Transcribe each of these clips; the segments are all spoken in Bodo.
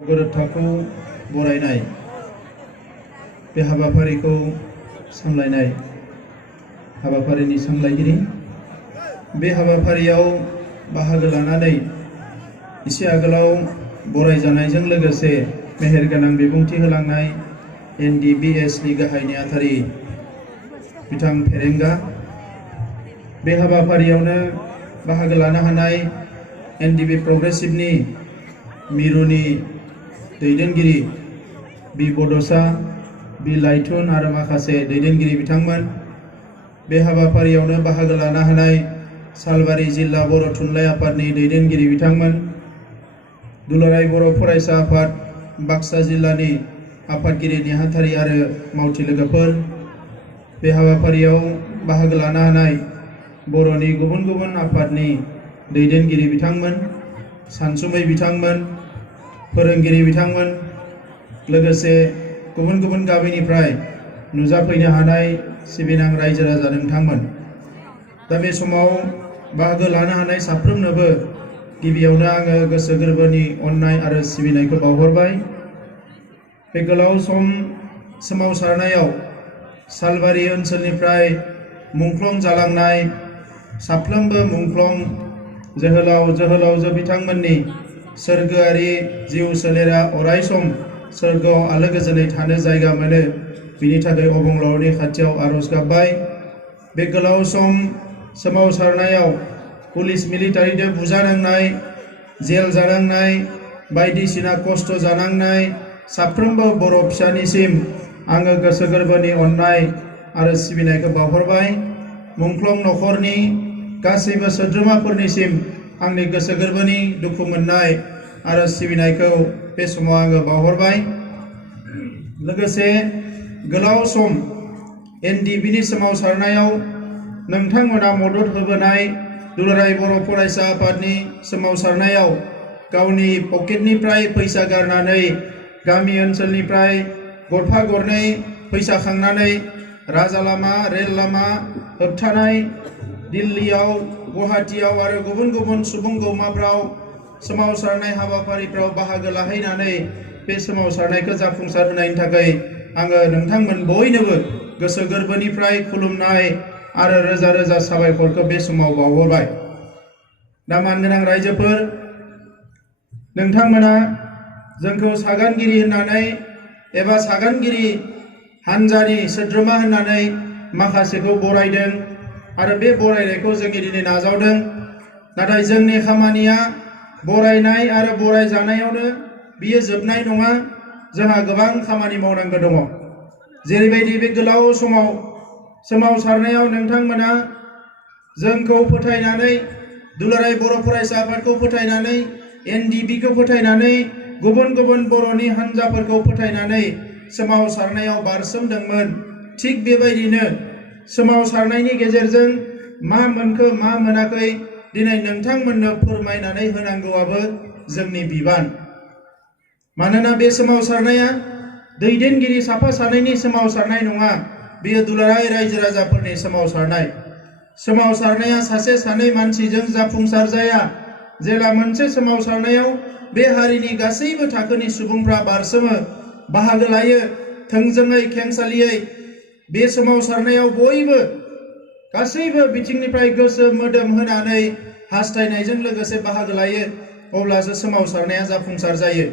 गोरोबथाखौ बरायनाय बे हाबाफारिखौ सामलायनाय हाबाफारिनि सामलायगिरि बे हाबाफारियाव बाहागो लानानै एसे आगोलाव बरायजानायजों लोगोसे मेहेरगोनां बिबुंथि होलांनाय NDBS नि गाहाय नेहाथारि बिथां फेरेंगा बे हाबाफारियावनो बाहागो लानो हानाय NDB प्रोग्रेसिवनि मिरुनि दैदेनगिरि बि बड'सा बि लाइथुन आरो माखासे दैदेनगिरि बिथांमोन बे हाबाफारियावनो बाहागो लानो हानाय सालबारि जिल्ला बर' थुनलाइ आफादनि दैदेनगिरि बिथांमोन दुलाराय बर' फरायसा आफाद बाक्सा जिल्लानि आफादगिरि नेहाथारि आरो मावथि लोगोफोर बे हाबाफारियाव बाहागो लानो हानाय बर'नि गुबुन गुबुन आफादनि दैदेनगिरि बिथांमोन सानसुमै बिथांमोन फोरोंगिरि बिथांमोन लोगोसे गुबुन गुबुन गामिनिफ्राय नुजाफैनो हानाय सिबिनां रायजो राजा नोंथांमोन दा बे समाव बाहागो लानो हानाय साफ्रोमनोबो गिबियावनो आङो गोसो गोरबोनि अननाय आरो सिबिनायखौ बावहरबाय बे गोलाव सम सोमावसारनायाव सालबारि ओनसोलनिफ्राय मुंख्लं जालांनाय साफ्रोमबो मुंख्लं जोहोलाव बिथांमोननि सोरगोआरि जिउ सोलेरा अरायसम सोरगोआव आलो गोजोनै थानो जायगा मोनो बिनि थाखाय अबंलावरनि खाथियाव आरज गाबबाय बे गोलाव सम सोमावसारनायाव पुलिस मिलिटारिजों बुजानांनाय जेल जानांनाय बायदिसिना खस्थ जानांनाय साफ्रोमबो बर' फिसानिसिम आङो गोसो गोरबोनि अननाय आरो सिबिनायखौ बावहरबाय मुंख्लं नखरनि गासैबो सोद्रोमाफोरनिसिम आंनि गोसो गोरबोनि दुखु मोननाय आरो सिबिनायखौ बे समाव आङो बावहरबाय लोगोसे गोलाव सम NDBनि सोमावसारनायाव नोंथांमोना मदद होबोनाय दुलाराय बर' फरायसा आफादनि सोमावसारनायाव गावनि पकेटनिफ्राय फैसा गारनानै गामि ओनसोलनिफ्राय गरफा गरनै फैसा खांनानै राजा लामा रेल लामा होबथानाय दिल्लीयाव गुवाहाटीयाव आरो गुबुन गुबुन सुबुं गौमाफ्राव सोमावसारनाय हाबाफारिफ्राव बाहागो लाहैनानै बे सोमावसारनायखौ जाफुंसार होनायनि थाखाय आङो नोंथांमोन बयनोबो गोसो गोरबोनिफ्राय खुलुमनाय आरो रोजा रोजा साबायखरखौ बे समाव बावहरबाय दा मानगोनां रायजोफोर नोंथांमोना जोंखौ सागानगिरि होननानै एबा सागानगिरि हानजानि सोद्रोमा होननानै माखासेखौ बरायदों आरो बे बरायनायखौ जोंनि दिनै नाजावदों नाथाय जोंनि खामानिया बरायनाय आरो बरायजानायावनो बियो जोबनाय नङा जोंहा गोबां खामानि मावनांगौ दङ जेरैबायदि बे गोलाव समाव सोमावसारनायाव नोंथांमोना जोंखौ फोथायनानै दुलाराय बर' फरायसा आफादखौ फोथायनानै NDBखौ फोथायनानै गुबुन गुबुन बर'नि हान्जाफोरखौ फोथायनानै सोमावसारनायाव बारसोमदोंमोन थिग बेबायदिनो सोमावसारनायनि गेजेरजों मा मोनखो मा मोनाखै दिनै नोंथांमोननो फोरमायनानै होनांगौआबो जोंनि बिबान मानोना बे सोमावसारनाया दैदेनगिरि साफा सानैनि सोमावसारनाय नङा बेयो दुलाराय रायजो राजाफोरनि सोमावसारनाया सासे सानै मानसिजों जाफुंसार जाया जेला मोनसे सोमावसारनायाव बे हारिनि गासैबो थाखोनि सुबुंफ्रा बारसोमो बाहागो लायो थोंजोङै खेंसालियै बे सोमावसारनायाव बयबो गासैबो बिथिंनिफ्राय गोसो मोदोम होनानै हास्थायनायजों लोगोसे बाहागो लायो अब्लासो सोमावसारनाया जाफुंसार जायो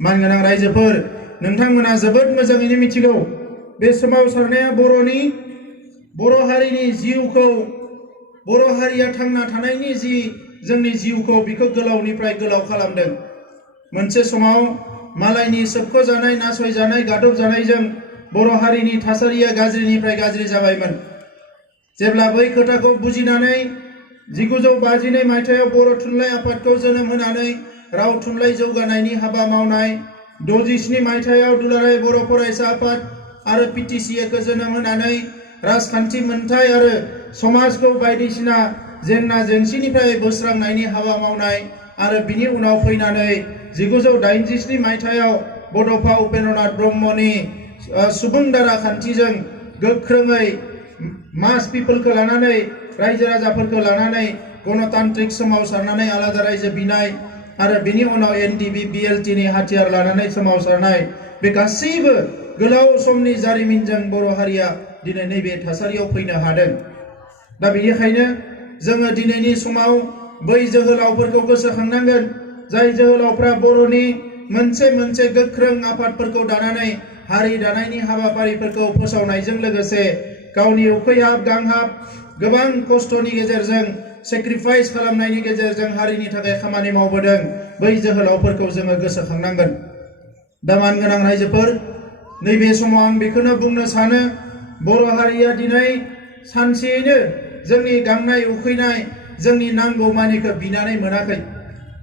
मानगोनां रायजोफोर नोंथांमोना जोबोद मोजाङैनो मिथिगौ बे सोमावसारनाया बर' हारिनि जिउखौ बर' हारिया थांना थानायनि जि जोंनि जिउखौ बिखौ गोलावनिफ्राय गोलाव खालामदों मोनसे समाव मालायनि सोबख'जानाय नासयजानाय गादबजानायजों बर' हारिनि थासारिया गाज्रिनिफ्राय गाज्रि जाबायमोन जेब्ला बै खोथाखौ बुजिनानै 1952 मायथाइयाव बर' थुनलाइ आफादखौ जोनोम होनानै राव थुनलाइ जौगानायनि हाबा मावनाय 67 मायथाइयाव दुलाराय बर' फरायसा आफाद आरो PTCAखौ जोनोम होनानै राजखान्थि मोनथाय आरो समाजखौ बायदिसिना जेंना जेंसिनिफ्राय बोस्रांनायनि हाबा मावनाय आरो बिनि उनाव फैनानै 1987 मायथाइयाव बड'फा उपेन्द्रनाथ ब्रह्मनि सुबुं दारा खान्थिजों गोख्रोङै मास पिपोलखौ लानानै रायजो राजाफोरखौ लानानै गणतान्त्रिक सोमावसारनानै आलादा रायजो बिनाय आरो बिनि उनाव एनडिबि बिएलटि नि हाथियार लानानै सोमावसारनाय बे गासैबो गोलाव समनि जारिमिनजों बर' हारिया दिनै नैबे थासारियाव फैनो हादों। दा बेनिखायनो जोङो दिनैनि समाव बै जोहोलावफोरखौ गोसोखांनांगोन जाय जोहोलावफ्रा बर'नि मोनसे गोख्रों आफादफोरखौ दानानै हारि दानायनि हाबाफारिफोरखौ फोसावनायजों लोगोसे गावनि उखैहाब गांहाब गोबां खस्थ'नि गेजेरजों सेक्रिफाइस खालामनायनि गेजेरजों हारिनि थाखाय खामानि मावबोदों। बै जोहोलावफोरखौ जोङो गोसोखांनांगोन। दा मानगोनां रायजोफोर, नैबे समाव आं बेखौनो बुंनो सानो, बर' हारिया दिनै सानसेयैनो जोंनि गांनाय उखैनाय जोंनि नांगौमानिखौ बिनानै मोनाखै।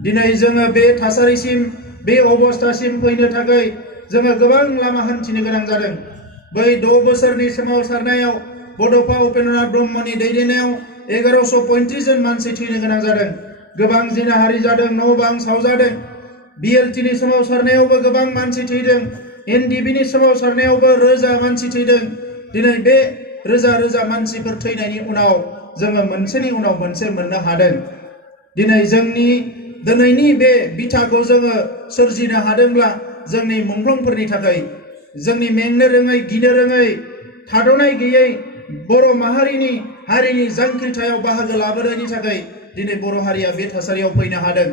दिनै जोङो बे थासारिसिम बे अबस्थासिम फैनो थाखाय जोङो गोबां लामा हान्थिनो गोनां जादों। बै 6 बोसोरनि सोमावसारनायाव बड'फा उपेन्द्रनाथ ब्रह्मनि दैदेननायाव 1135 जन मानसि थैनो गोनां जादों। गोबां जिनाहारि जादों, न' बां सावजादों। बिएलटि नि सोमावसारनायावबो गोबां मानसि थैदों। एनडिबि नि सोमावसारनायावबो रोजा मानसि थैदों। दिनै बे रोजा मानसिफोर थैनायनि उनाव जोङो मोनसेनि उनाव मोनसे मोननो हादों। दिनै जोंनि दिनैनि बे बिथाखौ जोङो सोरजिनो हादोंब्ला जोंनि मुंख्लंफोरनि थाखाय, जोंनि मेंनो रोङै गिनो रोङै थाद'नाय गैयै बर' माहारिनि हारिनि जांख्रिथायाव बाहागो लाबोनायनि थाखाय दिनै बर' हारिया बे थासारियाव फैनो हादों।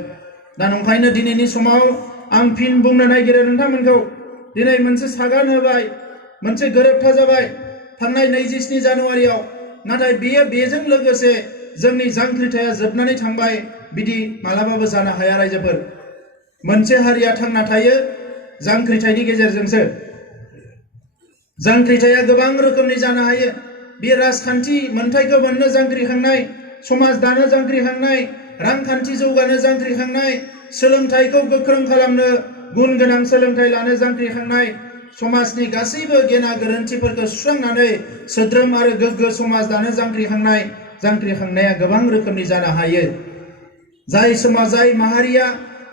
दा नंखायनो दिनैनि समाव आं फिन बुंनो नागिरो नोंथांमोनखौ, दिनै मोनसे सागान होबाय, मोनसे गोरोबथा जाबाय थांनाय 27 जानुवारियाव, नाथाय बेजों लोगोसे जोंनि जांख्रिथाया जोबनानै थांबाय बिदि मालाबाबो जानो हाया रायजोफोर। मोनसे हारिया थांना थायो जांख्रिथायनि गेजेरजोंसो। जांख्रिथाया गोबां रोखोमनि जानो हायो। बे राजखान्थि मोनथायखौ मोननो जांख्रिखांनाय, समाज दानो जांख्रिखांनाय, रांखान्थि जौगानो जांख्रिखांनाय, सोलोंथाइखौ गोख्रों खालामनो गुन गोनां सोलोंथाइ लानो जांख्रिखांनाय, समाजनि गासैबो गेना गोरोन्थिफोरखौ सुस्रांनानै सोद्रोम आरो गोग्गो समाज दानो जांख्रिखांनाया गोबां रोखोमनि जानो हायो। जाय समाज, जाय माहारिया,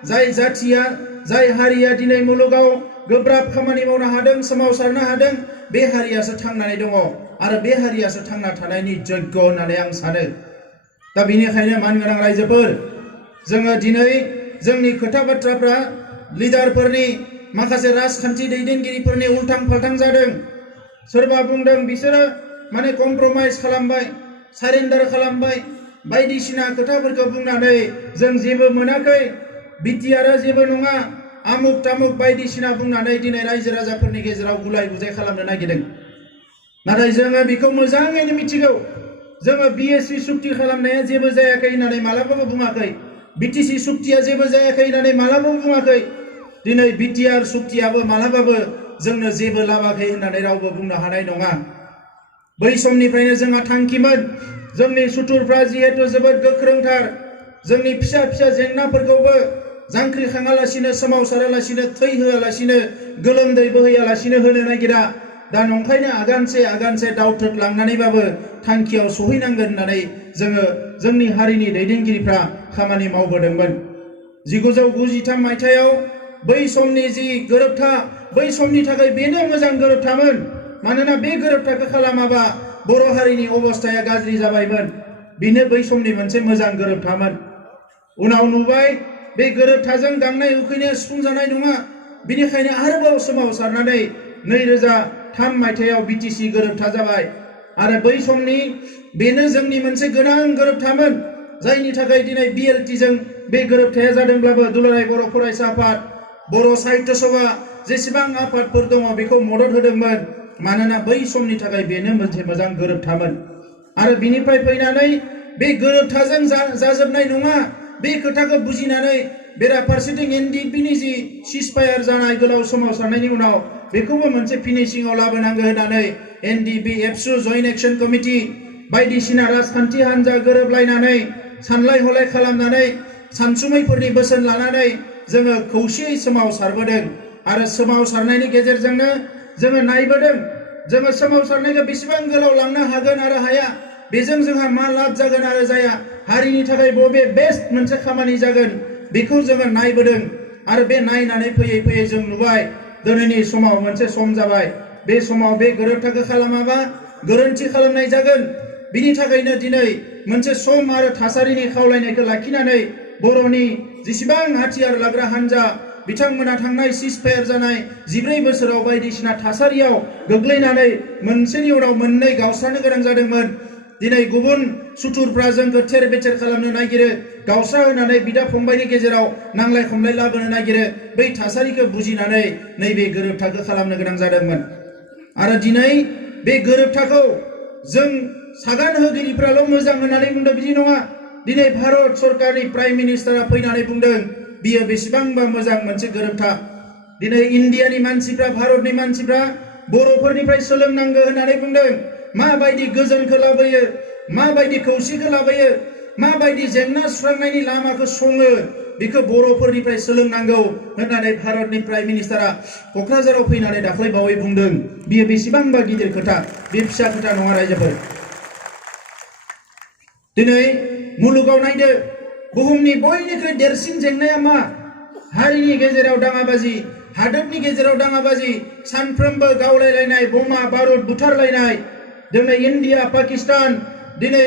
जाय जाथिया, जाय हारिया दिनै मुलुगाव गोब्राब खामानि मावनो हादों, सोमावसारनो हादों, बे हारियासो थांनानै दङ आरो बे हारियासो थांना थानायनि जग्य होननानै आं सानो। दा बेनिखायनो मानगोनां रायजोफोर, जोङो दिनै जोंनि खोथा बाथ्राफ्रा लिडारफोरनि, माखासे राजखान्थि दैदेनगिरिफोरनि उल्थां फाल्थां जादों। सोरबा बुंदों बिसोरो कमप्रमाइज खालामबाय, सारेन्डार खालामबाय, बायदिसिना खोथाफोरखौ बुंनानै जों जेबो मोनाखै, बिटिआरआ जेबो नङा, आमुक तामुक बायदिसिना बुंनानै दिनै रायजो राजाफोरनि गेजेराव गुलाय गुजाय खालामनो नागिरदों। नाथाय जोङो बेखौ मोजाङैनो मिथिगौ। जोङो बिएसि सुक्ति खालामनाया जेबो जायाखै होननानै मालाबाबो बुङाखै। बिटिसि सुक्तिया जेबो जायाखै होननानै मालाबाबो बुङाखै। दिनै बिटिआर सुक्तियाबो मालाबाबो जोंनो जेबो लाबाखै होननानै रावबो बुंनो हानाय नङा। बै समनिफ्रायनो जोंहा थांखिमोन, जोंनि सुथुरफ्रा जिहेतु जोबोद गोख्रोंथार, जोंनि फिसा फिसा जेंनाफोरखौबो जांख्रिखाङालासिनो, सोमावसारालासिनो, थै होआलासिनो, गोलोमदै बोहैयालासिनो होनो नागिरा। दा नंखायनो आगानसे दावथ्रोदलांनानैबाबो थांखियाव सहैनांगोन होननानै जोङो जोंनि हारिनि दैदेनगिरिफ्रा खामानि मावबोदोंमोन। 1993 मायथाइयाव बै समनि जि गोरोबथा, बै समनि थाखाय बेनो मोजां गोरोबथामोन। मानोना बे गोरोबथाखौ खालामाबा बर' हारिनि अबस्थाया गाज्रि जाबायमोन। बेनो बै समनि मोनसे मोजां गोरोबथामोन। उनाव नुबाय बे गोरोबथाजों गांनाय उखैनाया सुफुंजानाय नङा। बिनिखायनो आरोबाव सोमावसारनानै 2003 मायथाइयाव बिटिसि गोरोबथा जाबाय। आरो बै समनि बेनो जोंनि मोनसे गोनां गोरोबथामोन, जायनि थाखाय दिनै बिएलटिजों बे गोरोबथाया जादोंब्लाबो दुलाराय बर' फरायसा आफाद, बर' साहित्य सभा, जेसेबां आफादफोर दङ बेखौ मदद होदोंमोन। मानोना बै समनि थाखाय बेनो मोनसे मोजां गोरोबथामोन। आरो बिनिफ्राय फैनानै बे गोरोबथाजों जाजोबनाय नङा, बे खोथाखौ बुजिनानै बेराफारसेथिं एनडिबिनि जि सिजफायार जानाय गोलाव सोमावसारनायनि उनाव बेखौबो मोनसे फिनिशिंआव लाबोनांगौ होननानै एनडिबि, एबसु, जयेन्ट एक्सन कमिटि बायदिसिना राजखान्थि हान्जा गोरोबलायनानै सानलाय हलाय खालामनानै सानसुमैफोरनि बोसोन लानानै जोङो खौसेयै सोमावसारबोदों। आरो सोमावसारनायनि गेजेरजोंनो जोङो नायबोदों, जोङो सोमावसारनायखौ बेसेबां गोलाव लांनो हागोन आरो हाया, बेजों जोंहा मा लाब जागोन आरो जाया, हारिनि थाखाय बबे बेस्ट मोनसे खामानि जागोन, बेखौ जोङो नायबोदों। आरो बे नायनानै फैयै फैयै जों नुबाय दिनैनि समाव मोनसे सम जाबाय। बे समाव बे गोरोबथाखौ खालामाबा गोरोन्थि खालामनाय जागोन। बिनि थाखायनो दिनै मोनसे सम आरो थासारिनि खावलायनायखौ लाखिनानै बर'नि जेसेबां हाथियार लाग्रा हान्जा बिथांमोना थांनाय सिजफायार जानाय 14 बोसोराव बायदिसिना थासारियाव गोग्लैनानै मोनसेनि उनाव मोननै गावस्रानो गोनां जादोंमोन। दिनै गुबुन सुथुरफ्रा जोंखौ थेर बेथेर खालामनो नागिरो, गावस्रा होनानै बिदा फंबायनि गेजेराव नांलाय खमलाय लाबोनो नागिरो। बै थासारिखौ बुजिनानै नैबे गोरोबथाखौ खालामनो गोनां जादोंमोन। आरो दिनै बे गोरोबथाखौ जों सागान होगिरिफ्राल' मोजां होननानै बुंदों बिदि नङा। दिनै भारत सरकारनि प्राइम मिनिस्टारा फैनानै बुंदों बियो बेसेबांबा मोजां मोनसे गोरोबथा। दिनै इन्डियानि मानसिफ्रा, भारतनि मानसिफ्रा बर'फोरनिफ्राय सोलोंनांगौ होननानै बुंदों। माबायदि गोजोनखौ लाबोयो, माबायदि खौसेखौ लाबोयो, माबायदि जेंना सुस्रांनायनि लामाखौ सङो, बेखौ बर'फोरनिफ्राय सोलोंनांगौ होननानै भारतनि प्राइम मिनिस्टारा क'क्राझाराव फैनानै दाख्लै बावै बुंदों। बियो बेसेबांबा गिदिर खोथा, बे फिसा खोथा नङा रायजोफोर। दिनै मुलुगाव नायदो, बुहुमनि बयनिख्रुइ देरसिन जेंनाया मा? हारिनि गेजेराव दाङाबाजि, हादोरनि गेजेराव दाङाबाजि, सानफ्रोमबो गावलायलायनाय, बमा बारुद बुथारलायनाय। दिनै इन्डिया, पाकिस्तान, दिनै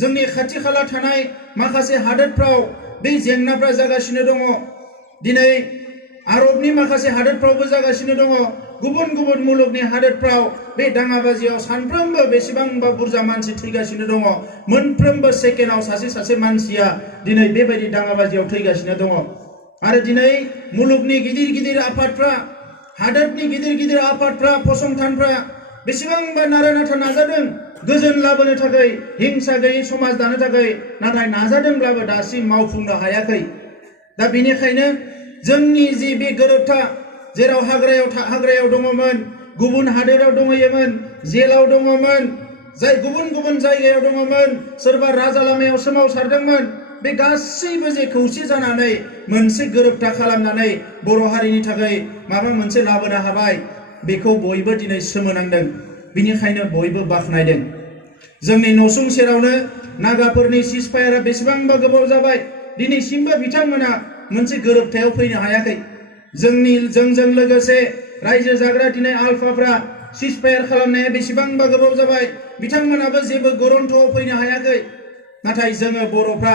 जोंनि खाथि खाला थानाय माखासे हादोरफ्राव बे जेंनाफ्रा जागासिनो दङ। दिनै आरबनि माखासे हादोरफ्रावबो जागासिनो दङ। गुबुन गुबुन मुलुगनि हादोरफ्राव बे दाङाबाजियाव सानफ्रोमबो बेसेबांबा बुरजा मानसि थैगासिनो दङ। मोनफ्रोमबो सेकेन्डआव सासे मानसिया दिनै बेबायदि दाङाबाजियाव थैगासिनो दङ। आरो दिनै मुलुगनि गिदिर गिदिर आफादफ्रा, हादोरनि गिदिर गिदिर आफादफ्रा, फसंथानफ्रा बेसेबांबा नारा नाथा नाजादों गोजोन लाबोनो थाखाय, हिंसा गैयै समाज दानो थाखाय, नाथाय नाजादोंब्लाबो दासिम मावफुंनो हायाखै। दा बेनिखायनो जोंनि जि बे गोरोबथा, जेराव हाग्रायाव दङमोन, गुबुन हादोराव दङमोन, जेलाव दङमोन, जाय गुबुन गुबुन जायगायाव दङमोन, सोरबा राजा लामायाव सोमावसारदोंमोन, बे गासैबो जे खौसे जानानै मोनसे गोरोबथा खालामनानै बर' हारिनि थाखाय माबा मोनसे लाबोनो हाबाय, बेखौ बयबो दिनै सोमोनांदों। बिनिखायनो बयबो बाख्नायदों। जोंनि नसुं सेरावनो नागाफोरनि सिजफायारा बेसेबांबा गोबाव जाबाय, दिनैसिमबो बिथांमोना मोनसे गोरोबथायाव फैनो हायाखै। जोंजों लोगोसे रायजो जाग्रा दिनै आलफाफ्रा सिजफायार खालामनाया बेसेबांबा गोबाव जाबाय, बिथांमोनाबो जेबो गरन्थ'आव फैनो हायाखै। नाथाय जोङो बर'फ्रा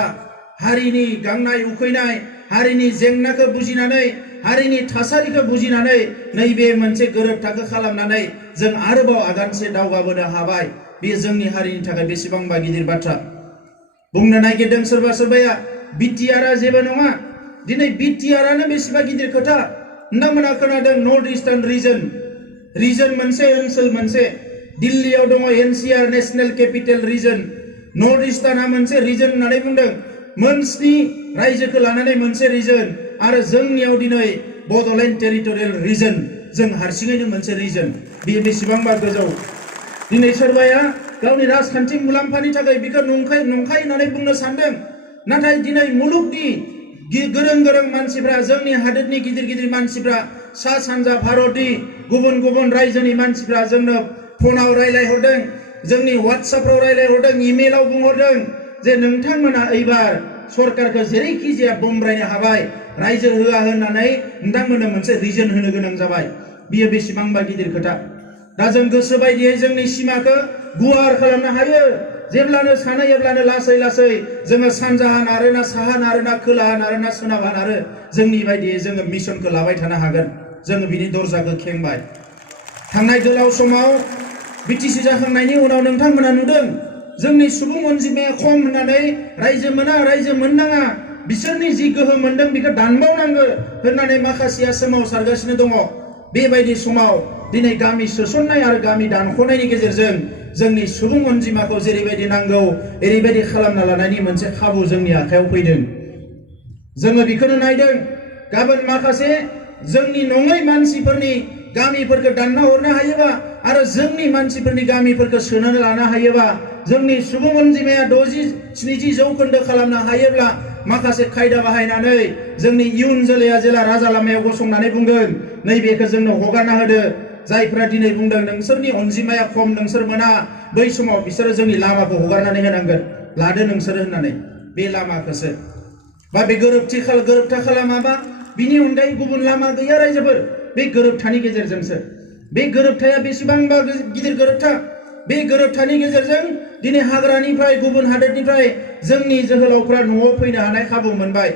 हारिनि गांनाय उखैनाय, हारिनि जेंनाखौ बुजिनानै, हारिनि थासारिखौ बुजिनानै नैबे मोनसे गोरोबथाखौ खालामनानै जों आरोबाव आगानसे दावगाबोनो हाबाय। बेयो जोंनि हारिनि थाखाय बेसेबांबा गिदिर बाथ्रा। बुंनो नागिरदों सोरबा सोरबाया बिटिआरआ जेबो नङा। दिनै बिटिआरआनो बेसेबा गिदिर खोथा। नोंथांमोना खोनादों नर्थ इस्टार्न रिजन मोनसे, ओनसोल मोनसे। दिल्लीयाव दङ NCR, national capital region. North इस्टार्नआ मोनसे रिजन होननानै बुंदों। मोनस्नि रायजोखौ लानानै मोनसे रिजन। आरो जोंनियाव दिनै बड'लेण्ड टेरिटरियेल रिजन, जों हारसिङैनो मोनसे रिजन। बेयो बेसेबांबा गोजौ। दिनै सोरबाया गावनि राजखान्थि मुलाम्फानि थाखाय बेखौ नंखाय होननानै बुंनो सानदों। नाथाय दिनै मुलुगनि गोरों मानसिफ्रा, जोंनि हादोरनि गिदिर गिदिर मानसिफ्रा, सा सानजा भारतनि गुबुन गुबुन रायजोनि मानसिफ्रा जोंनो फनाव रायलायहरदों, जोंनि वाट्सएपफ्राव रायलायहरदों, इमेलाव बुंहरदों जे नोंथांमोना एबार सरकारखौ जेरैखि जाया बमब्रायनो हाबाय, रायजो होआ होननानै नोंथांमोननो मोनसे रिजन होनो गोनां जाबाय। बियो बेसेबांबा गिदिर खोथा। दा जों गोसो बायदियै जोंनि सिमाखौ गुवार खालामनो हायो। जेब्लानो सानो अब्लानो लासै लासै जोङो सानजाहा नारोना, साहा नारोना, खोलाहा नारोना, सोनाबहा नारो, जोंनि बायदियै जोङो मिशनखौ लाबाय थानो हागोन। जोङो बिनि दरजाखौ खेंबाय। थांनाय गोलाव समाव बिटिसि जाखांनायनि उनाव नोंथांमोना नुदों जोंनि सुबुं अनजिमाया खम होननानै रायजो मोननाङा, बिसोरनि जि गोहो मोनदों बेखौ दानबावनांगौ होननानै माखासेया सोमावसारगासिनो दङ। बेबायदि समाव दिनै गामि सोसननाय आरो गामि दानख'नायनि गेजेरजों जोंनि सुबुं अनजिमाखौ जेरैबायदि नांगौ एरैबायदि खालामना लानायनि मोनसे खाबु जोंनि आखायाव फैदों। जोङो बेखौनो नायदों, गाबोन माखासे जोंनि नङै मानसिफोरनि गामिफोरखौ दानना हरनो हायोबा आरो जोंनि मानसिफोरनि गामिफोरखौ सोनानै लानो हायोबा, जोंनि सुबुं अनजिमाया 60-70 जौखोन्दो खालामनो हायोब्ला, माखासे खायदा बाहायनानै जोंनि इयुन जोलैया जेला राजा लामायाव गसंनानै बुंगोन नैबेखौ जोंनो हगारना होदो। जायफ्रा दिनै बुंदों नोंसोरनि अनजिमाया खम, नोंसोर मोना, बै समाव बिसोरो जोंनि लामाखौ हगारनानै होनांगोन। लादो नोंसोरो होननानै बे लामाखौसो। बा बे गोरोबथा खालामाबा बिनि अनगायै गुबुन लामा गैया रायजोफोर। बे गोरोबथानि गेजेरजोंसो। बे गोरोबथाया बेसेबांबा गिदिर गोरोबथा। बे गोरोबथानि गेजेरजों दिनै हाग्रानिफ्राय गुबुन हादोरनिफ्राय जोंनि जोहोलावफ्रा न'आव फैनो हानाय खाबु मोनबाय।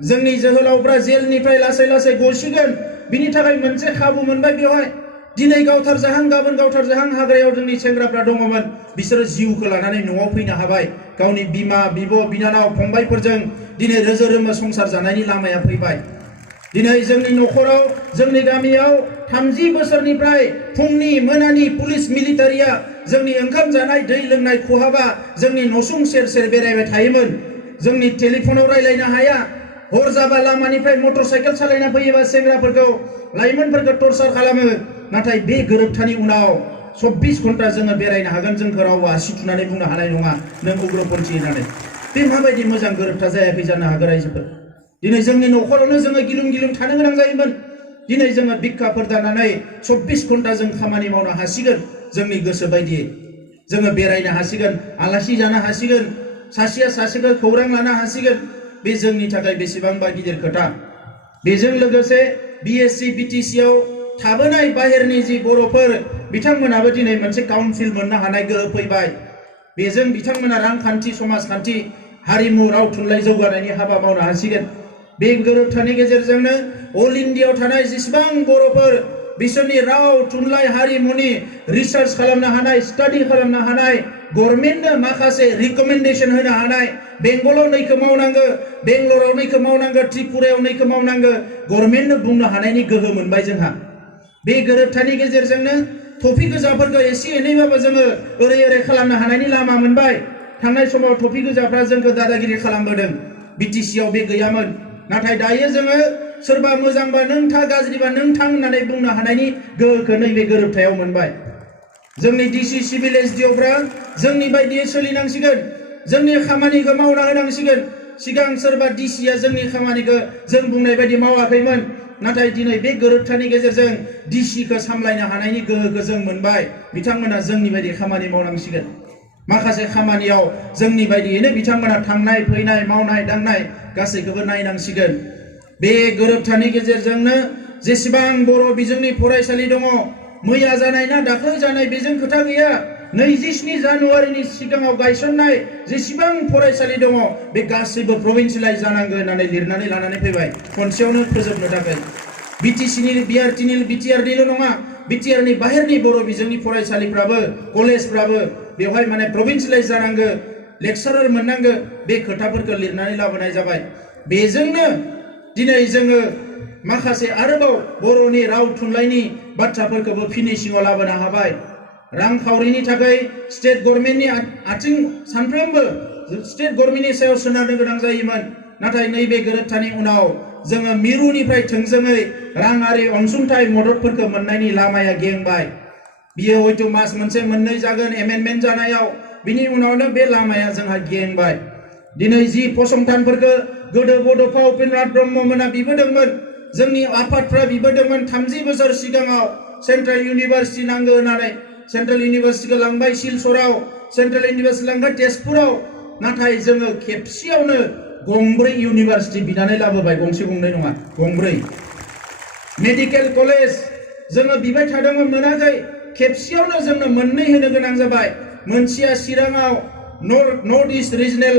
जोंनि जोहोलावफ्रा जेलनिफ्राय लासै लासै गसिगोन बिनि थाखाय मोनसे खाबु मोनबाय बेवहाय। दिनै गावथारजाहां गाबोन गावथारजाहां हाग्रायाव जोंनि सेंग्राफ्रा दङमोन, बिसोरो जिउखौ लानानै न'आव फैनो हाबाय। गावनि बिमा बिब' बिनानाव फंबायफोरजों दिनै रोजो रोमो संसार जानायनि लामाया फैबाय। दिनै जोंनि न'खराव जोंनि गामियाव 30 बोसोरनिफ्राय फुंनि मोनानि पुलिस मिलिटारिया जोंनि ओंखाम जानाय दै लोंनाय खहाबा जोंनि नसुं सेर सेर बेरायबाय थायोमोन। जोंनि टेलिफनाव रायलायनो हाया, हर जाबा लामानिफ्राय मटर साइकेल सालायना फैयोबा सेंग्राफोरखौ लाइमोनफोरखौ टर्चार खालामो। नाथाय बे गोरोबथानि उनाव 24 घन्टा जोङो बेरायनो हागोन, जोंखौ रावबो आसि थुनानै बुंनो हानाय नङा नों उग्रपन्थी होननानै। बे माबायदि मोजां गोरोबथा जायाखै जानो हागौ रायजोफोर। दिनै जोंनि न'खरावनो जोङो गिलुं गिलुं थानो गोनां जायोमोन। दिनै जोङो भिक्षाफोर दानानै 24 घन्टा जों खामानि मावनो हासिगोन। जोंनि गोसो बायदियै जोङो बेरायनो हासिगोन, आलासि जानो हासिगोन, सासेया सासेखौ खौरां लानो हासिगोन। बे जोंनि थाखाय बेसेबांबा गिदिर खोथा। बेजों लोगोसे BSc BTC आव थाबोनाय बाहेरनि जि बर'फोर बिथांमोनाबो दिनै मोनसे काउन्सिल मोननो हानाय गोहो फैबाय। बेजों बिथांमोना रांखान्थि समाजखान्थि हारिमु राव थुनलाइ जौगानायनि हाबा मावनो हासिगोन। बे गोरोबथानि गेजेरजोंनो अल इन्डियायाव थानाय जेसेबां बर'फोर बिसोरनि राव थुनलाइ हारिमुनि रिसार्च खालामनो हानाय, स्टाडि खालामनो हानाय, गभर्नमेन्टनो माखासे रिकमेन्डेसन होनो हानाय, बेंगलाव नैखौ मावनांगो, बेंगलराव नैखौ मावनांगो, त्रिपुरायाव नैखौ मावनांगो, गभर्नमेन्टनो बुंनो हानायनि गोहो मोनबाय जोंहा। बे गोरोबथानि गेजेरजोंनो टफि गोजाफोरखौ एसे एनैबाबो जोङो ओरै ओरै खालामनो हानायनि लामा मोनबाय। थांनाय समाव टफि गोजाफ्रा जोंखौ दादागिरि खालामबोदों, BTC आव बे गैयामोन। नाथाय दायो जोङो सोरबा मोजांबा नों था, गाज्रिबा नों थां होननानै बुंनो हानायनि गोहोखौ नैबे गोरोबथायाव मोनबाय। जोंनि DC सिभिल SDOफ्रा जोंनि बायदियै सोलिनांसिगोन, जोंनि खामानिखौ मावना होनांसिगोन। सिगां सोरबा DCआ जोंनि खामानिखौ जों बुंनाय बायदि मावाखैमोन, नाथाय दिनै बे गोरोबथानि गेजेरजों DCखौ सामलायनो हानायनि गोहोखौ जों मोनबाय। बिथांमोना जोंनि बायदि खामानि मावनांसिगोन। माखासे खामानियाव जोंनि बायदियैनो बिथांमोना थांनाय फैनाय मावनाय दांनाय गासैखौबो नायनांसिगोन। बे गोरोबथानि गेजेरजोंनो जेसेबां बर' बिजोंनि फरायसालि दङ, मैया जानाय ना दाख्लै जानाय बेजों खोथा गैया, 27 जानुवारिनि सिगाङाव गायसननाय जेसेबां फरायसालि दङ बे गासैबो प्रभिन्सियेलाइज जानांगौ होननानै लिरनानै लानानै फैबाय खनसेयावनो फोजोबनो थाखाय। BTRनिल' नङा, BTRनि बाहेरनि बर' बिजोंनि फरायसालिफ्राबो कलेजफ्राबो बेवहाय माने प्रभिन्सियेलाइज जानांगौ, लेक्सारार मोननांगौ, बे खोथाफोरखौ लिरनानै लाबोनाय जाबाय। बेजोंनो दिनै जोङो माखासे आरोबाव बर'नि राव थुनलाइनि बाथ्राफोरखौबो फिनिशिंआव लाबोनो हाबाय। रांखावरिनि थाखाय स्टेट गभर्नमेन्टनि आथिं सानफ्रोमबो स्टेट गभर्नमेन्टनि सायाव सोनारनो गोनां जायोमोन। नाथाय नैबे गोरोबथानि उनाव जोङो मिरुनिफ्राय थोंजोङै राङारि अनसुंथाइ मददफोरखौ मोननायनि लामाया गेंबाय। बियो हयथ' मास मोनसे मोननै जागोन एमेन्डमेन्ट जानायाव, बिनि उनावनो बे लामाया जोंहा गेंबाय। दिनै जि फसंथानफोरखौ गोदो बड'फा उपेन्द्रनाथ ब्रह्म मोना बिबोदोंमोन, जोंनि आफादफ्रा बिबोदोंमोन 30 बोसोर सिगाङाव सेन्ट्रेल इउनिभारसिटि नांगौ होननानै। सेन्ट्रेल इउनिभारसिटिखौ लांबाय सिलचराव, सेन्ट्रेल इउनिभारसिटि लांबाय तेजपुराव। नाथाय जोङो खेबसेयावनो गंब्रै इउनिभारसिटि बिनानै लाबोबाय, गंसे गंनै नङा, गंब्रै। मेडिकेल कलेज जोङो बिबाय थादोंमोन, मोनाखै। खेबसेयावनो जोंनो मोननै होनो गोनां जाबाय। मोनसेया चिराङाव नर्थ इस्ट रिजनेल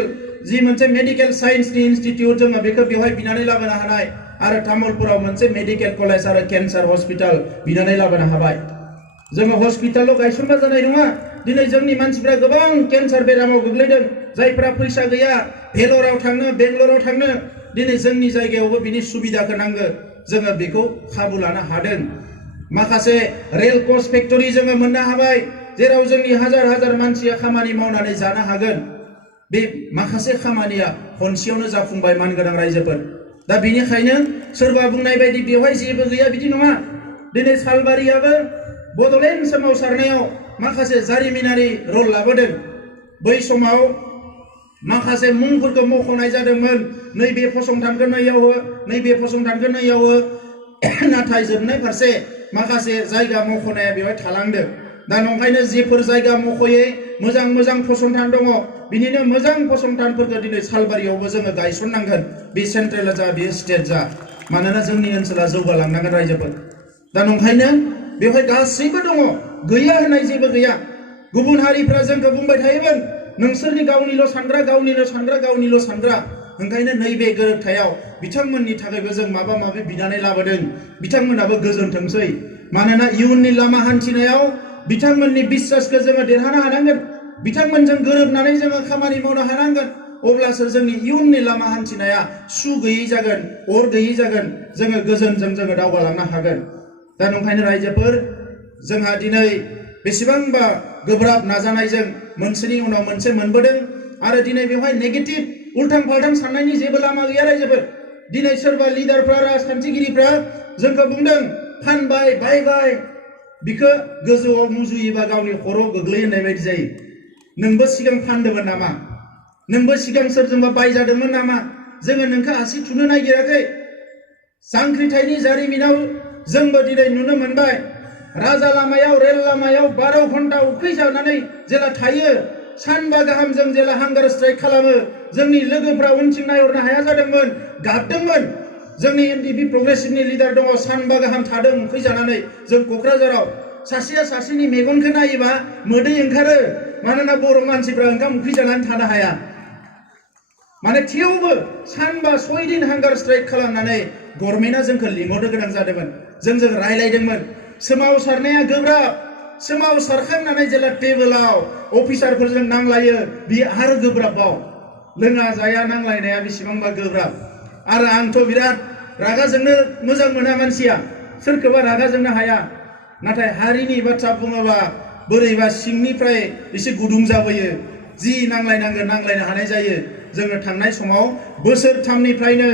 जि मोनसे मेडिकेल साइन्सनि इनस्टिट्यूट जोङो बेखौ बेवहाय बिनानै लाबोनो हानाय, आरो तामुलपुराव मोनसे मेडिकेल कलेज आरो केन्सार हस्पिटाल बिनानै लाबोनो हाबाय। जोङो हस्पिटालल' गायसनबा जानाय नङा। दिनै जोंनि मानसिफ्रा गोबां केन्सार बेरामाव गोग्लैदों, जायफ्रा फैसा गैया भेलराव थांनो, बेंगलराव थांनो, दिनै जोंनि जायगायावबो बिनि सुबिदाखौ नांगौ। जोङो बेखौ खाबु लानो हादों। माखासे रेल कच फेक्टरि जोङो मोननो हाबाय, जेराव जोंनि हाजार हाजार मानसिया खामानि मावनानै जानो हागोन। बे माखासे खामानिया खनसेयावनो जाफुंबाय मानगोनां रायजोफोर। दा बेनिखायनो सोरबा बुंनाय बायदि बेवहाय जेबो गैया बिदि नङा। दिनै सालबारियाबो बड'लेण्ड सोमावसारनायाव माखासे जारिमिनारि रल लाबोदों। बै समाव माखासे मुंफोरखौ मख'नाय जादोंमोन, नैबे फसंथानखौ नैयाव हो, नैबे फसंथानखौ नैयाव हो, नाथाय जोबनाय फारसे माखासे जायगा मख'नाया बेवहाय थालांदों। दा नंखायनो जेफोर जायगा मख'यै मोजां मोजां फसंथान दङ, बिनिनो मोजां फसंथानफोरखौ दिनै सालबारियावबो जोङो गायसननांगोन। बे सेन्ट्रेल जा, बे स्टेट जा, मानोना जोंनि ओनसोला जौगालांनांगोन रायजोफोर। दा नंखायनो बेवहाय गासैबो दङ, गैया होननाय जेबो गैया। गुबुन हारिफ्रा जोंखौ बुंबाय थायोमोन नोंसोरनि गावनिल' सानग्रा गावनिल' सानग्रा। ओंखायनो नैबे गोरोबथायाव बिथांमोननि थाखायबो जों माबा माबि बिनानै लाबोदों, बिथांमोनाबो गोजोनथोंसै। मानोना इयुननि लामा हान्थिनायाव बिथांमोननि बिश्वासखौ जोङो देरहानो हानांगोन, बिथांमोनजों गोरोबनानै जोङो खामानि मावनो हानांगोन। अब्लासो जोंनि इयुननि लामा हान्थिनाया सु गैयै जागोन, अर गैयै जागोन, जोङो गोजोनजों जोङो दावगालांनो हागोन। दा नंखायनो रायजोफोर, जोंहा दिनै बेसेबांबा गोब्राब नाजानायजों मोनसेनि उनाव मोनसे मोनबोदों आरो दिनै बेवहाय नेगेटिभ उल्टां फाल्टां साननायनि जेबो लामा गैया रायजोफोर। दिनै सोरबा लिडारफ्रा राजखान्थिगिरिफ्रा जोंखौ बुंदों फानबाय बायबाय, बिखौ गोजौआव मुजुयोबा गावनि खर'आव गोग्लैयो होननाय बायदि जायो। नोंबो सिगां फानदोंमोन नामा? नोंबो सिगां सोरजोंबा बायजादोंमोन नामा? जोङो नोंखौ आसि थुनो नागिराखै। जांख्रिथायनि जारिमिनाव जोंबो दिनै नुनो मोनबाय, राजा लामायाव रेल लामायाव 12 घन्टा उखै जानानै जेला थायो, सानबा गाहाम जों जेला हांगार स्ट्राइक खालामो, जोंनि लोगोफ्रा उनथिं नायहरनो हाया जादोंमोन, गाबदोंमोन। जोंनि एनडिपि प्रग्रेसिभनि लिडार दङ, सानबा गाहाम थादों उखै जानानै। जों क'क्राझाराव सासेया सासेनि मेगनखौ नायोबा मोदै ओंखारो, मानोना बर' मानसिफ्रा ओंखाम उखै जानानै थानो हाया। माने थेवबो सानबा 6 दिन हांगार स्ट्राइक खालामनानै गभर्नमेन्टआ जोंखौ लिंहरनो गोनां जादोंमोन, जोंजों रायलायदोंमोन। सोमावसारनाया गोब्राब, सोमावसारखांनानै जेला टेबोलाव अफिसारफोरजों नांलायो, बि आरो गोब्राबाव। लोङा जाया नांलायनाया बेसेबांबा गोब्राब। आरो आंथ' बिराद रागा जोंनो मोजां मोना मानसिया, सोरखौबा रागा जोंनो हाया। नाथाय हारिनि बाथ्रा बुङोबा बोरैबा सिंनिफ्राय एसे गुदुं जाबोयो, जि नांलायनांगोन नांलायनो हानाय जायो। जोङो थांनाय समाव बोसोरथामनिफ्रायनो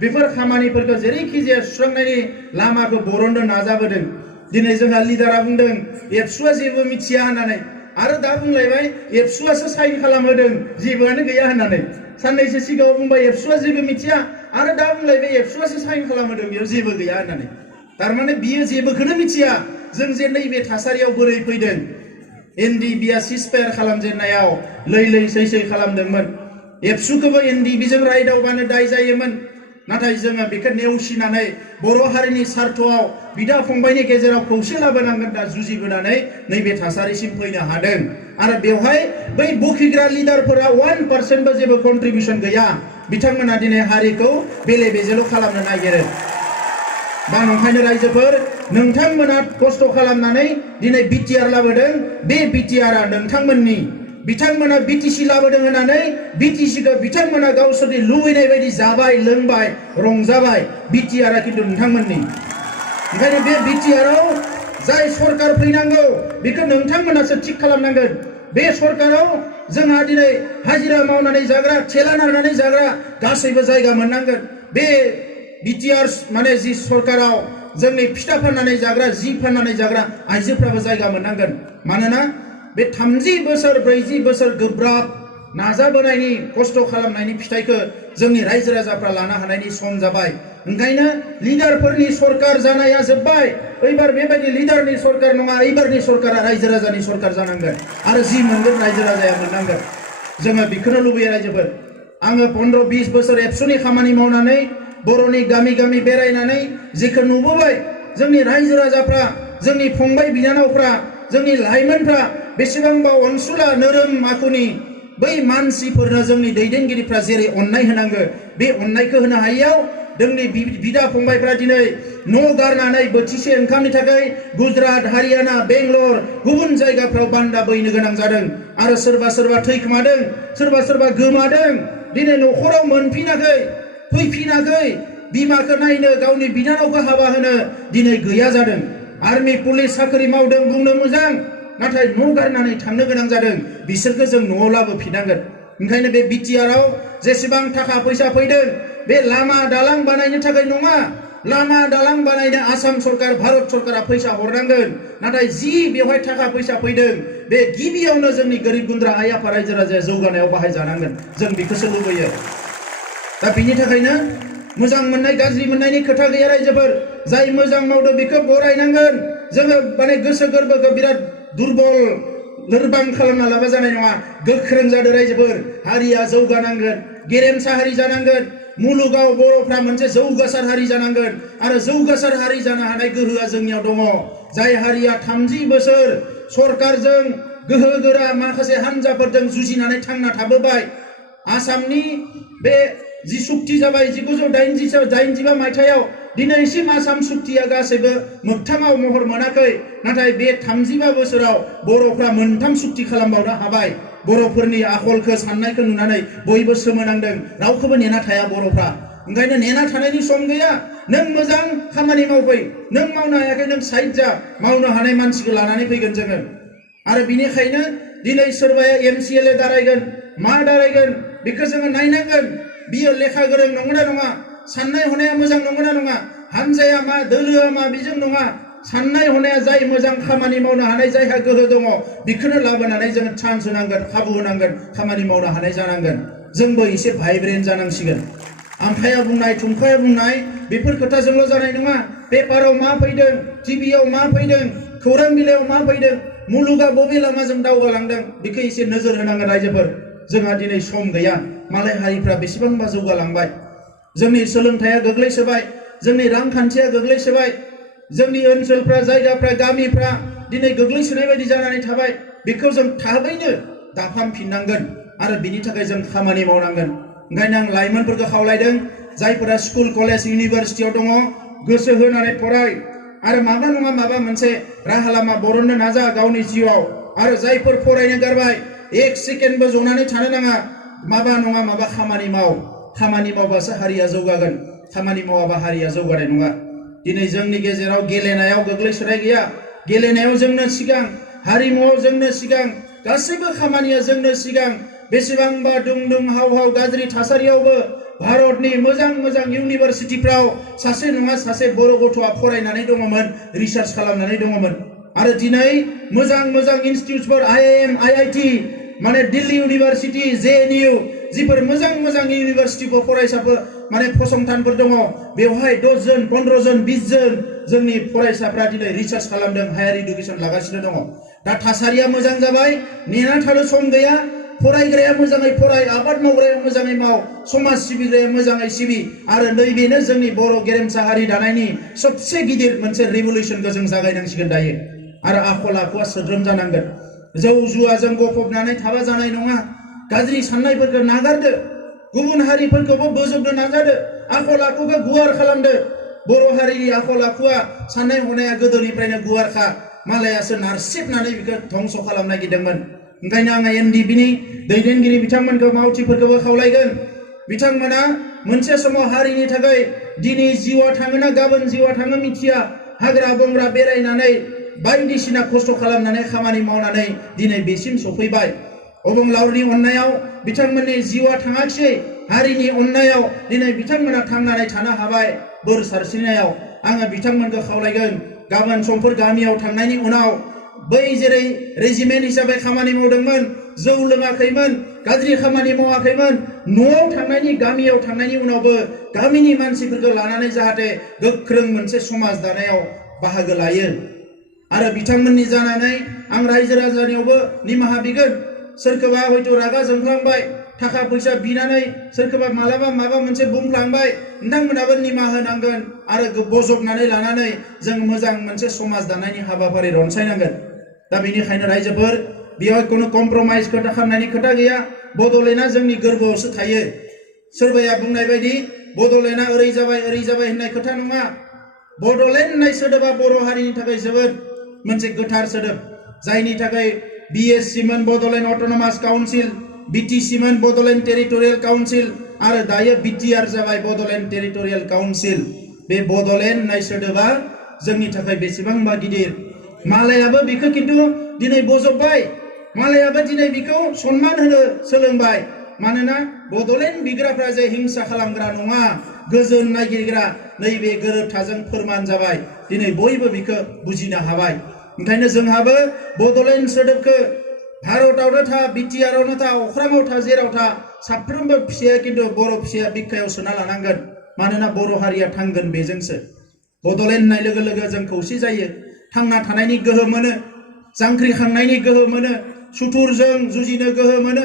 बेफोर खामानिफोरखौ जेरैखि जाया सुस्रांनायनि लामाखौ बरननो नाजाबोदों। दिनै जोंहा लिडारा बुंदों एबसुआ जेबो मिथिया होननानै, आरो दा बुंलायबाय एबसुआसो साइन खालामहोदों, जेबोआनो गैया होननानै। साननैसो सिगाङाव बुंबाय एबसुआ जेबो मिथिया, आरो दा बुंलायबाय एबसुआसो साइन खालामहोदों, बेयाव जेबो गैया होननानै। थारमाने बियो जेबोखौनो मिथिया जों जे नैबे थासारियाव बोरै फैदों। एनडिबिआ सिजफायार खालामजेननायाव लै सै खालामदोंमोन, एबसुखौबो एनडिबिजों रायदावबानो दाय जायोमोन। नाथाय जोङो बेखौ नेवसिनानै बर' हारिनि सार्थआव बिदा फंबायनि गेजेराव खौसे लाबोनांगोन दा जुजिबोनानै नैबे थासारिसिम फैनो हादों। आरो बेवहाय बै बखिग्रा लिडारफोरा 1% जेबो कन्ट्रिबिउसन गैया। बिथांमोना दिनै हारिखौ बेले बेजेल' खालामनो नागिरो। दा नंखायनो रायजोफोर, नोंथांमोना खस्थ' खालामनानै दिनै बिटिआर लाबोदों, बे बिटिआरआ नोंथांमोननि। बिथांमोना बिटिसि लाबोदों होननानै बिटिसिखौ बिथांमोना गावसोरनि लुबैनाय बायदि जाबाय लोंबाय रंजाबाय, बिटिआरआ खिन्थु नोंथांमोननि। ओंखायनो बे बिटिआरआव जाय सरकार फैनांगौ बेखौ नोंथांमोनासो थिग खालामनांगोन। बे सरकाराव जोंहा दिनै हाजिरा मावनानै जाग्रा, थेला नारनानै जाग्रा गासैबो जायगा मोननांगोन। बे बिटिआर माने जि सरकाराव जोंनि फिथा फाननानै जाग्रा, जि फाननानै जाग्रा आइजोफ्राबो जायगा मोननांगोन। मानोना बे 30 बोसोर 40 बोसोर गोब्राब नाजाबोनायनि खस्थ' खालामनायनि फिथाइखौ जोंनि रायजो राजाफ्रा लानो हानायनि सम जाबाय। ओंखायनो लिडारफोरनि सरकार जानाया जोब्बाय। एबार बेबायदि लिडारनि सरकार नङा, एबारनि सरकारा रायजो राजानि सरकार जानांगोन आरो जि मोनगोन रायजो राजाया मोननांगोन। जोङो बेखौनो लुबैयो रायजोफोर। आङो 15-20 बोसोर एबसुनि खामानि मावनानै बर'नि गामि गामि बेरायनानै जेखौ नुबोबाय, जोंनि रायजो राजाफ्रा, जोंनि फंबाय बिनानावफ्रा, जोंनि लाइमोनफ्रा बेसेबांबा अनसुला नोरोम आखुनि। बै मानसिफोरनो जोंनि दैदेनगिरिफ्रा जेरै अननाय होनांगौ, बे अननायखौ होनो हायैयाव जोंनि बिदा फंबायफ्रा दिनै न' गारनानै बोथिसे ओंखामनि थाखाय गुजरात, हारियाना, बेंगलर गुबुन जायगाफ्राव बान्दा बैनो गोनां जादों। आरो सोरबा थैखोमादों, सोरबा गोमादों। दिनै न'खराव मोनफिनाखै, फैफिनाखै। बिमाखौ नायनो, गावनि बिनानावखौ हाबा होनो दिनै गैया जादों। आर्मि पुलिस साख्रि मावदों बुंनो मोजां, नाथाय न' गारनानै थांनो गोनां जादों। बिसोरखौ जों न'आव लाबोफिननांगोन। ओंखायनो बे बिटिआरआव जेसेबां थाखा फैसा फैदों, बे लामा दालां बानायनो थाखाय नङा। लामा दालां बानायनो आसाम सरकार, भारत सरकारा फैसा हरनांगोन। नाथाय जि बेवहाय थाखा फैसा फैदों, बे गिबियावनो जोंनि गोरिब गुन्द्रा आइ आफा रायजो राजाया जौगानायाव बाहायजानांगोन। जों बेखौसो लुबैयो। दा बिनि थाखायनो मोजां मोननाय गाज्रि मोननायनि खोथा गैया रायजोफोर। जाय मोजां मावदों बेखौ बरायनांगोन। जोङो माने गोसो गोरबोखौ बिराद दुरबल लोरबां खालामना लाबा जानाय नङा। गोख्रों जादों रायजोफोर। हारिया जौगानांगोन, गेरेमसा हारि जानांगोन। मुलुगाव बर'फ्रा मोनसे जौगासार हारि जानांगोन आरो जौगासार हारि जानो हानाय गोहोआ जोंनियाव दङ। जाय हारिया 30 बोसोर सरकारजों गोहो गोरा माखासे हानजाफोरजों जुजिनानै थांना थाबोबाय आसामनि बे जि सुक्ति जाबाय 1982 मायथाइयाव दिनैसिम आसाम सुक्तिया गासैबो मोगथाङाव महर मोनाखै नाथाय बे 35 बोसोराव बर'फ्रा मोनथाम सुक्ति खालामबावनो हाबाय बर'फोरनि आखलखौ साननायखौ नुनानै बयबो सोमोनांदों रावखौबो नेना थाया बर'फ्रा ओंखायनो नेना थानायनि सम गैया नों मोजां खामानि मावफै नों मावनो हायाखै नों साइड जा मावनो हानाय मानसिखौ लानानै फैगोन जोङो आरो बिनिखायनो दिनै सोरबाया MCLA दारायगोन मा दारायगोन बेखौ जोङो नायनांगोन बियो लेखा गोरों नंगौना नङा साननाय हनाया मोजां नंगौना नङा हानजाया मा दोलोआ मा बेजों नङा साननाय हनाया जाय मोजां खामानि मावनो हानाय जायहा गोहो दङ बेखौनो लाबोनानै जोङो चान्स होनांगोन खाबु होनांगोन खामानि मावनो हानाय जानांगोन जोंबो एसे भाइब्रेन्ट जानांसिगोन आमखाया बुंनाय थुमखाया बुंनाय बेफोर खोथाजोंल' जानाय नङा पेपाराव मा फैदों टिभियाव मा फैदों खौरां बिलाइयाव मा फैदों मुलुगा बबे लामाजों दावगालांदों बेखौ एसे नोजोर होनांगोन रायजोफोर जोंहा दिनै सम गैया मालाय हारिफ्रा बेसेबांबा जौगालांबाय जोंनि सोलोंथाइया गोग्लैसोबाय जोंनि रांखान्थिया गोग्लैसोबाय जोंनि ओनसोलफ्रा जायगाफ्रा गामिफ्रा दिनै गोग्लैसोनाय बायदि जानानै थाबाय बेखौ जों थाबैनो दाफामफिननांगोन आरो बिनि थाखाय जों खामानि मावनांगोन ओंखायनो आं लाइमोनफोरखौ खावलायदों जायफोरा स्कुल कलेज इउनिभारसिटियाव दङ गोसो होनानै फराय आरो माबा नङा माबा मोनसे राहा लामा बरननो नाजा गावनि जिउआव आरो जायफोर फरायनो गारबाय एक सेकेन्डबो जनानै थानो नाङा माबा नङा माबा खामानि माव खामानि मावबासो हारिया जौगागोन खामानि मावाबा हारिया जौगानाय नङा दिनै जोंनि गेजेराव गेलेनायाव गोग्लैसोनाय गैया गेलेनायाव जोंनो सिगां हारिमुआव जोंनो सिगां गासैबो खामानिया जोंनो सिगां बेसेबांबा दुं दुं हाव हाव गाज्रि थासारियावबो भारतनि मोजां मोजां इउनिभारसिटिफ्राव सासे नङा सासे बर' गथ'आ फरायनानै दङमोन रिसार्च खालामनानै दङमोन आरो दिनै मोजां मोजां इनस्टिट्युटफोर IIM IIT माने दिल्ली इउनिभारसिटी JNU जिफोर मोजां मोजां इउनिभारसिटिफोर फरायसाफोर माने फसंथानफोर दङ बेवहाय 10 जन 15 जन 20 जन जोंनि फरायसाफ्रा दिनै रिसार्च खालामदों हायार इडुकेसन लागासिनो दङ दा थासारिया मोजां जाबाय नेना थानो सम गैया फरायग्राया मोजाङै फराय आबाद मावग्राया मोजाङै माव समाज सिबिग्राया मोजाङै सिबि आरो नैबेनो जोंनि बर' गेरेमसा हारि दानायनि सबसे गिदिर मोनसे रिभलिउसनखौ जों जागायनांसिगोन दायो आरो आखल आखुआ सोद्रोम जानांगोन जौ जुवाजों गफबनानै थाबा जानाय नङा गाज्रि साननायफोरखौ नागारदो गुबुन हारिफोरखौबो बोजबनो नाजादो आखल आखुखौ गुवार खालामदो बर' हारिनि आखल आखुआ साननाय हनाया गोदोनिफ्रायनो गुवारखा मालायासो नारसिबनानै बेखौ धंस खालामनो नागिरदोंमोन ओंखायनो आङो NDP नि दैदेनगिरि बिथांमोनखौ मावथिफोरखौबो खावलायगोन बिथांमोना मोनसे समाव हारिनि थाखाय दिनै जिउआ थाङोना गाबोन जिउआ थाङो मिथिया हाग्रा बंग्रा बेरायनानै बायदिसिना खस्थ' खालामनानै खामानि मावनानै दिनै बेसिम सफैबाय अबंलावरिनि अननायाव बिथांमोननि जिउआ थाङाखिसै हारिनि अननायाव दिनै बिथांमोना थांनानै थानो हाबाय बोर सारस्रिनायाव आङो बिथांमोनखौ खावलायगोन गाबोन समफोर गामियाव थांनायनि उनाव बै जेरै रेजिमेन्ट हिसाबै खामानि मावदोंमोन जौ लोङाखैमोन गाज्रि खामानि मावाखैमोन न'आव थांनायनि गामियाव थांनायनि उनावबो गामिनि मानसिफोरखौ लानानै जाहाथे गोख्रों मोनसे समाज दानायाव बाहागो लायो आरो बिथांमोननि जानानै आं रायजो राजानियावबो निमाहा बिगोन सोरखौबा हयथ' रागा जोंफ्लांबाय थाखा फैसा बिनानै सोरखौबा मालाबा माबा मोनसे बुंफ्लांबाय नोंथांमोनाबो निमाहा होनांगोन आरो बजबनानै लानानै जों मोजां मोनसे समाज दानायनि हाबाफारि रनसायनांगोन दा बेनिखायनो रायजोफोर बेयाव कोनो कमप्रमाइज खोथा खालामनायनि खोथा गैया बड'लेण्डआ जोंनि गोरबोआवसो थायो सोरबाया बुंनाय बायदि बड'लेण्डआ ओरै जाबाय होननाय खोथा नङा बड'लेण्ड होननाय सोदोबा बर' हारिनि थाखाय जोबोद मोनसे गोथार सोदोब जायनि थाखाय BSC मोन बड'लेण्ड अट'नमास काउन्सिल BTC मोन बड'लेण्ड टेरिटरियेल काउन्सिल आरो दायो BTR जाबाय बड'लेण्ड टेरिटरियेल काउन्सिल बे बड'लेण्ड होननाय सोदोबा जोंनि थाखाय बेसेबांबा गिदिर मालायाबो बेखौ खिन्थु दिनै बजबबाय मालायाबो दिनै बेखौ सन्मान होनो सोलोंबाय मानोना बड'लेण्ड बिग्राफ्रा जे हिंसा खालामग्रा नङा गोजोन नागिरग्रा नैबे गोरोबथाजों फोरमान जाबाय दिनै बयबो बेखौ बुजिनो हाबाय ओंखायनो जोंहाबो बड'लेण्ड सोदोबखौ भारतआवनो था BTRआवनो था अख्राङाव था जेराव था साफ्रोमबो फिसाया खिन्थु बर' फिसाया बिखायाव सोना लानांगोन मानोना बर' हारिया थांगोन बेजोंसो बड'लेण्ड होननाय लोगो लोगो जों खौसे जायो थांना थानायनि गोहो मोनो जांख्रिखांनायनि गोहो मोनो सुथुरजों जुजिनो गोहो मोनो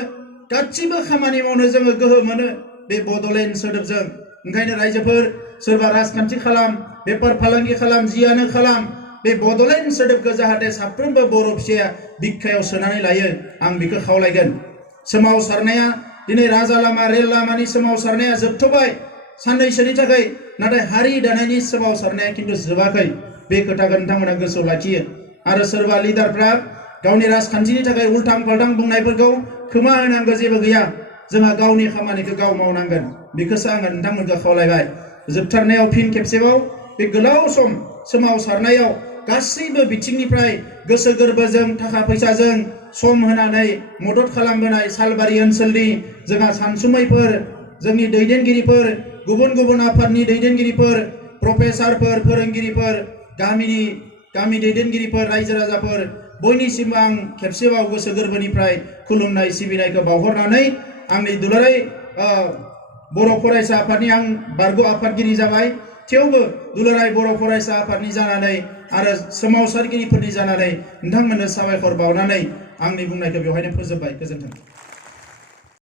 गासिबो खामानि मावनो जोङो गोहो मोनो बे बड'लेण्ड सोदोबजों ओंखायनो रायजोफोर सोरबा राजखान्थि खालाम बेफार फालांगि खालाम जियानो खालाम बे बड'लेण्ड सोदोबखौ जाहाथे साफ्रोमबो बर' फिसाया बिखायाव सोनानै लायो आं बेखौ खावलायगोन। सोमावसारनाया दिनै राजा लामा रेल लामानि सोमावसारनाया जोबथ'बाय साननैसोनि थाखाय, नाथाय हारि दानायनि सोमावसारनाया खिन्थु जोबाखै। बे खोथाखौ नोंथांमोना गोसोआव लाखियो। आरो सोरबा लिडारफ्रा गावनि राजखान्थिनि थाखाय उल्थां फाल्थां बुंनायफोरखौ खोमा होनांगौ जेबो गैया। जोंहा गावनि खामानिखौ गाव मावनांगोन। बेखौसो आङो नोंथांमोनखौ खावलायबाय। जोबथारनायाव फिन खेबसेबाव बे गोलाव सम सोमावसारनायाव गासैबो बिथिंनिफ्राय गोसो गोरबोजों थाखा फैसाजों सम होनानै मदद खालामबोनाय सालबारि ओनसोलनि जोंहा सानसुमैफोर, जोंनि दैदेनगिरिफोर, गुबुन गुबुन आफादनि दैदेनगिरिफोर, प्रफेसारफोर, फोरोंगिरिफोर, गामि दैदेनगिरिफोर, रायजो राजाफोर बयनिसिमबो आं खेबसेबाव गोसो गोरबोनिफ्राय खुलुमनाय सिबिनायखौ बावहरनानै आंनि दुलाराय बर' फरायसा आफादनि आं बारग' आफादगिरि जाबाय, थेवबो दुलाराय बर' फरायसा आफादनि जानानै आरो सोमावसारगिरिफोरनि जानानै नोंथांमोननो साबायखर बावनानै आंनि बुंनायखौ बेवहायनो फोजोबबाय। गोजोन्थों।